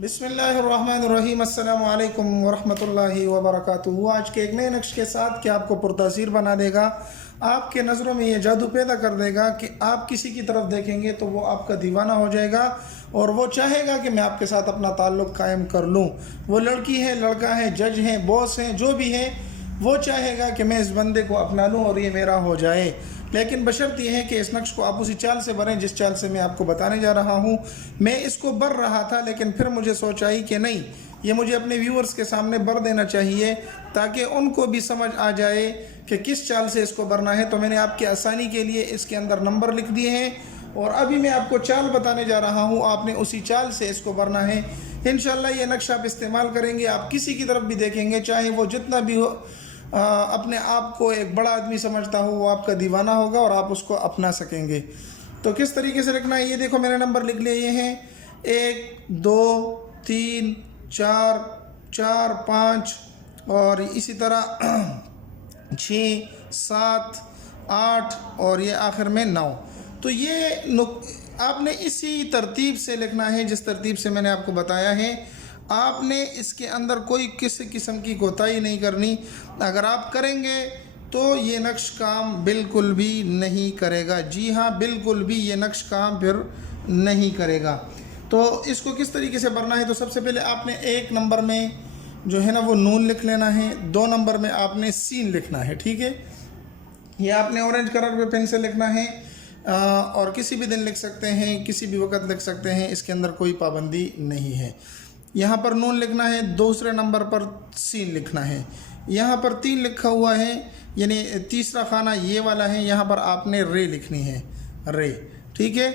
بسم اللہ الرحمن الرحیم، السلام علیکم ورحمۃ اللہ وبرکاتہ۔ آج کے ایک نئے نقش کے ساتھ کہ آپ کو پرتاثیر بنا دے گا، آپ کے نظروں میں یہ جادو پیدا کر دے گا کہ آپ کسی کی طرف دیکھیں گے تو وہ آپ کا دیوانہ ہو جائے گا اور وہ چاہے گا کہ میں آپ کے ساتھ اپنا تعلق قائم کر لوں۔ وہ لڑکی ہے، لڑکا ہے، جج ہیں، باس ہیں، جو بھی ہیں، وہ چاہے گا کہ میں اس بندے کو اپنا لوں اور یہ میرا ہو جائے۔ لیکن بشرط یہ ہے کہ اس نقش کو آپ اسی چال سے بھریں جس چال سے میں آپ کو بتانے جا رہا ہوں۔ میں اس کو بھر رہا تھا لیکن پھر مجھے سوچ آئی کہ نہیں، یہ مجھے اپنے ویورز کے سامنے بھر دینا چاہیے تاکہ ان کو بھی سمجھ آ جائے کہ کس چال سے اس کو بھرنا ہے۔ تو میں نے آپ کی آسانی کے لیے اس کے اندر نمبر لکھ دیے ہیں اور ابھی میں آپ کو چال بتانے جا رہا ہوں، آپ نے اسی چال سے اس کو بھرنا ہے۔ انشاءاللہ یہ نقش آپ استعمال کریں گے، آپ کسی کی طرف بھی دیکھیں گے، چاہے وہ جتنا بھی ہو اپنے آپ کو ایک بڑا آدمی سمجھتا ہو، وہ آپ کا دیوانہ ہوگا اور آپ اس کو اپنا سکیں گے۔ تو کس طریقے سے لکھنا ہے یہ دیکھو، میں نے نمبر لکھ لیے یہ ہیں 1 2 3 4 4 5 اور اسی طرح 6 7 8 اور یہ آخر میں 9۔ تو یہ آپ نے اسی ترتیب سے لکھنا ہے جس ترتیب سے میں نے آپ کو بتایا ہے۔ آپ نے اس کے اندر کوئی کسی قسم کی کوتاہی نہیں کرنی۔ اگر آپ کریں گے تو یہ نقش کام بالکل بھی نہیں کرے گا۔ جی ہاں، بالکل بھی یہ نقش کام پھر نہیں کرے گا۔ تو اس کو کس طریقے سے بھرنا ہے، تو سب سے پہلے آپ نے 1 نمبر میں جو ہے نا وہ نون لکھ لینا ہے، 2 نمبر میں آپ نے سین لکھنا ہے، ٹھیک ہے۔ یہ آپ نے اورنج کلر پہ پین سے لکھنا ہے اور کسی بھی دن لکھ سکتے ہیں، کسی بھی وقت لکھ سکتے ہیں، اس کے اندر کوئی پابندی نہیں ہے۔ یہاں پر نون لکھنا ہے، دوسرے نمبر پر سین لکھنا ہے۔ یہاں پر 3 لکھا ہوا ہے، یعنی تیسرا خانہ یہ والا ہے، یہاں پر آپ نے رے لکھنی ہے، رے، ٹھیک ہے۔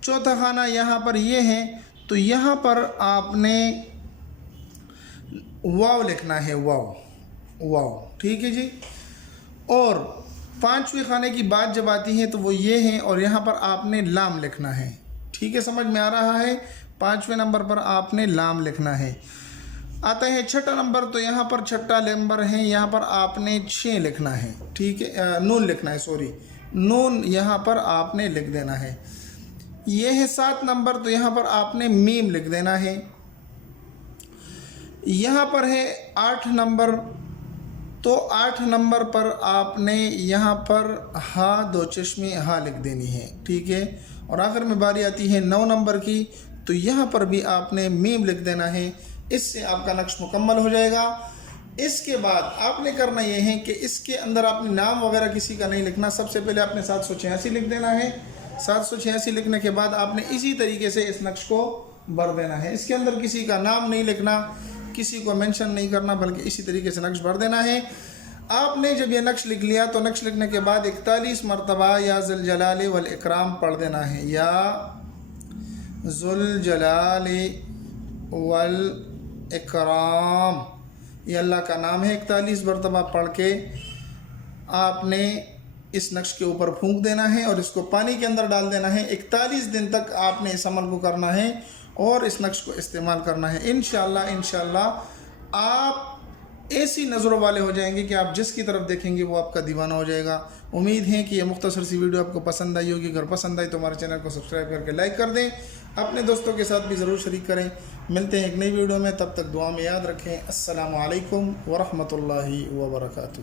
چوتھا خانہ یہاں پر یہ ہے، تو یہاں پر آپ نے واو لکھنا ہے، واو واو، ٹھیک ہے جی۔ اور 5ویں خانے کی بات جب آتی ہے تو وہ یہ ہے اور یہاں پر آپ نے لام لکھنا ہے، ٹھیک ہے، سمجھ میں آ رہا ہے۔ 5ویں نمبر پر آپ نے لام لکھنا ہے۔ آتا ہے 6ٹھا نمبر، تو یہاں پر 6ٹھا نمبر ہے، یہاں پر آپ نے 6 لکھنا ہے، ٹھیک ہے، نون لکھنا ہے، سوری، نون یہاں پر آپ نے لکھ دینا ہے۔ یہ ہے 7 نمبر، تو یہاں پر آپ نے میم لکھ دینا ہے۔ یہاں پر ہے 8 نمبر، تو 8 نمبر پر آپ نے یہاں پر ہا 2 چشمی ہا لکھ دینی ہے، ٹھیک ہے۔ اور آخر میں باری آتی ہے 9 نمبر کی، تو یہاں پر بھی آپ نے میم لکھ دینا ہے۔ اس سے آپ کا نقش مکمل ہو جائے گا۔ اس کے بعد آپ نے کرنا یہ ہے کہ اس کے اندر آپ نے نام وغیرہ کسی کا نہیں لکھنا۔ سب سے پہلے آپ نے 786 لکھ دینا ہے۔ 786 لکھنے کے بعد آپ نے اسی طریقے سے اس نقش کو بھر دینا ہے۔ اس کے اندر کسی کا نام نہیں لکھنا، کسی کو مینشن نہیں کرنا، بلکہ اسی طریقے سے نقش بھر دینا ہے۔ آپ نے جب یہ نقش لکھ لیا تو نقش لکھنے کے بعد 41 مرتبہ یا ذوالجلال والاکرام پڑھ دینا ہے، یا ذوالجلال والاکرام، یہ اللہ کا نام ہے۔ 41 مرتبہ پڑھ کے آپ نے اس نقش کے اوپر پھونک دینا ہے اور اس کو پانی کے اندر ڈال دینا ہے۔ 41 دن تک آپ نے اس عمل کو کرنا ہے اور اس نقش کو استعمال کرنا ہے۔ انشاءاللہ آپ ایسی نظروں والے ہو جائیں گے کہ آپ جس کی طرف دیکھیں گے وہ آپ کا دیوانہ ہو جائے گا۔ امید ہے کہ یہ مختصر سی ویڈیو آپ کو پسند آئی ہوگی۔ اگر پسند آئی تو ہمارے چینل کو سبسکرائب کر کے لائک کر دیں، اپنے دوستوں کے ساتھ بھی ضرور شریک کریں۔ ملتے ہیں ایک نئی ویڈیو میں، تب تک دعا میں یاد رکھیں۔ السلام علیکم ورحمۃ اللہ وبرکاتہ۔